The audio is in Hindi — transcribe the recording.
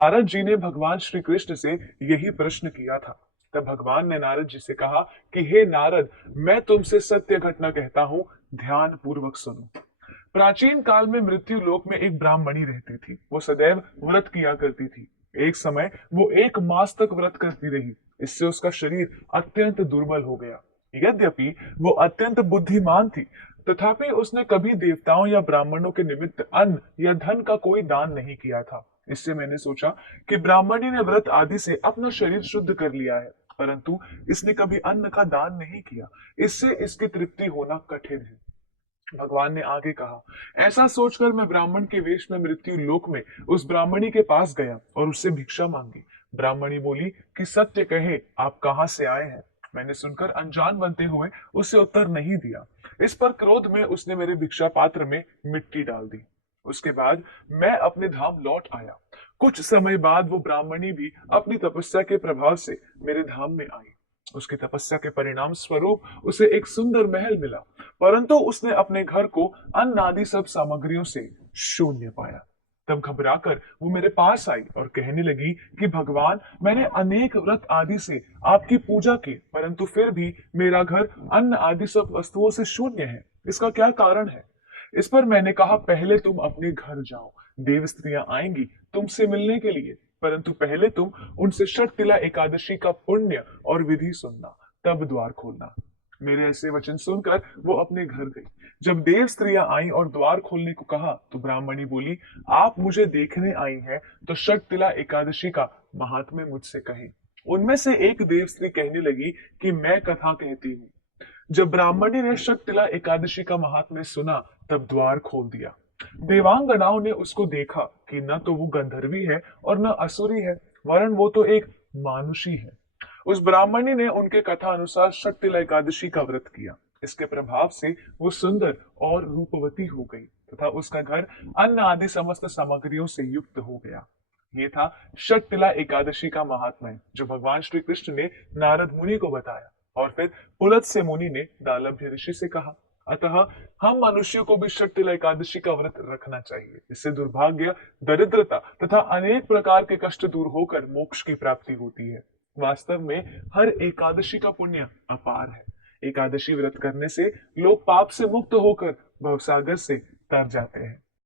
नारद जी ने भगवान श्री कृष्ण से यही प्रश्न किया था। तब भगवान ने नारद जी से कहा कि हे नारद, मैं तुमसे सत्य घटना कहता हूँ, ध्यान पूर्वक सुनो। प्राचीन काल में मृत्यु लोक में एक ब्राह्मणी रहती थी। वो सदैव व्रत किया करती थी। एक समय वो 1 मास तक व्रत करती रही। इससे उसका शरीर अत्यंत दुर्बल हो गया। यद्यपि वो अत्यंत बुद्धिमान थी, तथापि उसने कभी देवताओं या ब्राह्मणों के निमित्त अन्न या धन का कोई दान नहीं किया था। इससे मैंने सोचा कि ब्राह्मणी ने व्रत आदि से अपना शरीर शुद्ध कर लिया है, परंतु इसने कभी अन्न का दान नहीं किया। इससे इसकी तृप्ति होना कठिन है। भगवान ने आगे कहा, ऐसा सोचकर मैं ब्राह्मण के वेश में मृत्यु लोक में उस ब्राह्मणी के पास गया और उससे भिक्षा मांगी। ब्राह्मणी बोली कि सत्य कहे, आप कहां से आए हैं। मैंने सुनकर अनजान बनते हुए उसे उत्तर नहीं दिया। इस पर क्रोध में उसने मेरे भिक्षा पात्र में मिट्टी डाल दी। उसके बाद मैं अपने धाम लौट आया। कुछ समय बाद वो ब्राह्मणी भी अपनी तपस्या के प्रभाव से मेरे धाम में आई। उसकी तपस्या के परिणाम स्वरूप उसे एक सुंदर महल मिला, परंतु उसने अपने घर को अन्न आदि सब सामग्रियों से शून्य पाया। तब घबराकर वो मेरे पास आई और कहने लगी कि भगवान, मैंने अनेक व्रत आदि से आपकी पूजा की, परंतु फिर भी मेरा घर अन्न आदि सब वस्तुओं से शून्य है। इसका क्या कारण है। इस पर मैंने कहा, पहले तुम अपने घर जाओ। देव स्त्रियां आएंगी तुमसे मिलने के लिए, परंतु पहले तुम उनसे षटतिला एकादशी का पुण्य और विधि सुनना, तब द्वार खोलना। मेरे ऐसे वचन सुनकर वो अपने घर गई। जब देव स्त्रियां आई और द्वार खोलने को कहा, तो ब्राह्मणी बोली, आप मुझे देखने आई हैं, तो षटतिला एकादशी का महात्म्य मुझसे कहें। उनमें से एक देव स्त्री कहने लगी कि मैं कथा कहती हूँ। जब ब्राह्मणी ने शक्तिला एकादशी का महात्म्य सुना, तब द्वार खोल दिया। देवांगनाओं ने उसको देखा कि न तो वो गंधर्वी है और न असुरी है, वरन वो तो एक मानुषी है। उस ब्राह्मणी ने उनके कथा अनुसार शक्तिला एकादशी का व्रत किया। इसके प्रभाव से वो सुंदर और रूपवती हो गई तथा उसका घर अन्न आदि समस्त सामग्रियों से युक्त हो गया। ये था शक्तिला एकादशी का महात्म्य, जो भगवान श्री कृष्ण ने नारद मुनि को बताया। और फिर पुलत्स्य मुनि ने दालभ्य ऋषि से कहा। अतः हम मनुष्यों को भी शक्तिला एकादशी का व्रत रखना चाहिए। इससे दुर्भाग्य, दरिद्रता तथा अनेक प्रकार के कष्ट दूर होकर मोक्ष की प्राप्ति होती है। वास्तव में हर एकादशी का पुण्य अपार है। एकादशी व्रत करने से लोग पाप से मुक्त होकर भवसागर से तर जाते हैं।